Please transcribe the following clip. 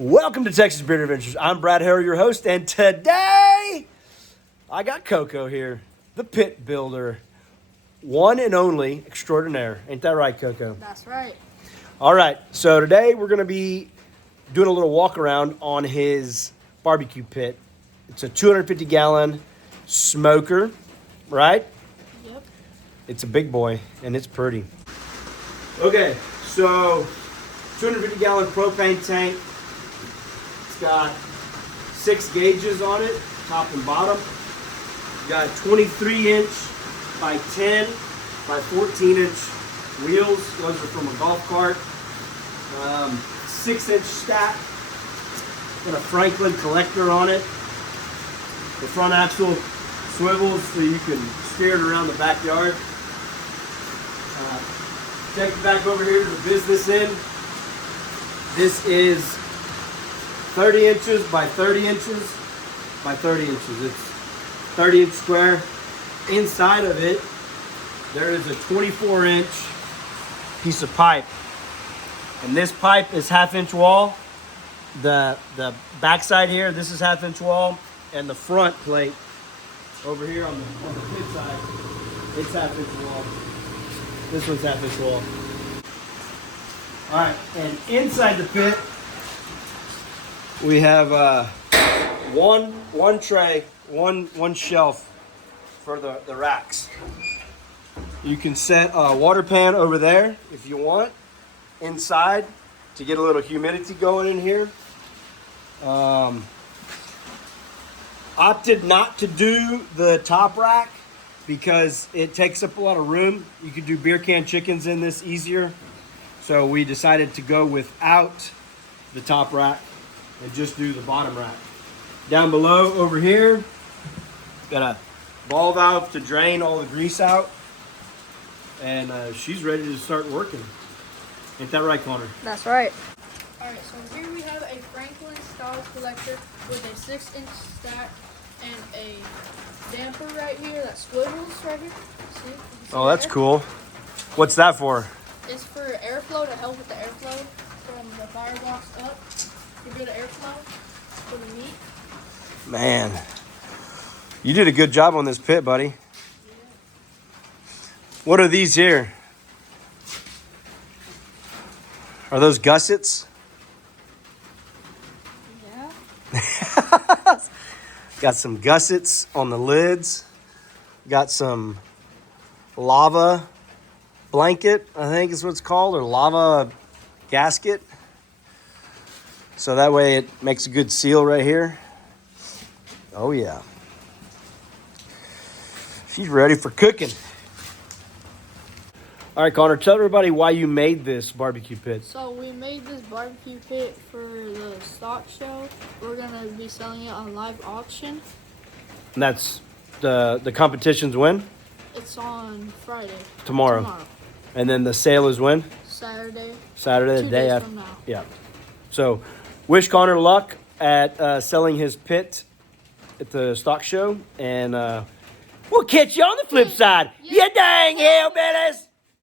Welcome to Texas Beard Adventures. I'm Brad Harrell, your host, and today I got Coco here, the pit builder, one and only extraordinaire. Ain't that right, Coco? That's right. All right, so today we're going to be doing a little walk around on his barbecue pit. It's a 250-gallon smoker, right? Yep. It's a big boy, and it's pretty. Okay, so 250-gallon propane tank. It's got 6 gauges on it, top and bottom. Got 23-inch by 10 by 14-inch wheels. Those are from a golf cart. 6-inch stack. Got a Franklin collector on it. The front axle swivels so you can steer it around the backyard. Take it back over here to the business end. This is 30 inches by 30 inches by 30 inches. It's 30-inch square. Inside of it, there is a 24-inch piece of pipe. And this pipe is half-inch wall. The backside here, this is half-inch wall. And the front plate over here on the pit side, it's half-inch wall. This one's half-inch wall. All right, and inside the pit, we have one tray, one shelf for the racks. You can set a water pan over there if you want, inside, to get a little humidity going in here. Opted not to do the top rack because it takes up a lot of room. You could do beer can chickens in this easier. So we decided to go without the top rack and just do the bottom rack. Down below over here, got a ball valve to drain all the grease out. And she's ready to start working. Ain't that right, Connor? That's right. Alright, so here we have a Franklin style collector with a 6-inch stack and a damper right here that swivels right here. See? Oh, that's cool. What's that for? It's for airflow, to help with the airflow from the firebox up. Get good airflow for the meat. Man, you did a good job on this pit, buddy. Yeah. What are these here? Are those gussets? Yeah. Got some gussets on the lids. Got some lava blanket, I think is what it's called, or lava gasket. So that way it makes a good seal right here. Oh yeah. She's ready for cooking. All right, Connor, tell everybody why you made this barbecue pit. So we made this barbecue pit for the stock show. We're gonna be selling it on live auction. And that's the competition's when? It's on Friday. Tomorrow. And then the sale is when? Saturday. Saturday, 2 the day days after. from now. Yeah. So, wish Connor luck at selling his pit at the stock show, and we'll catch you on the flip side. Yeah. You dang hillbillies!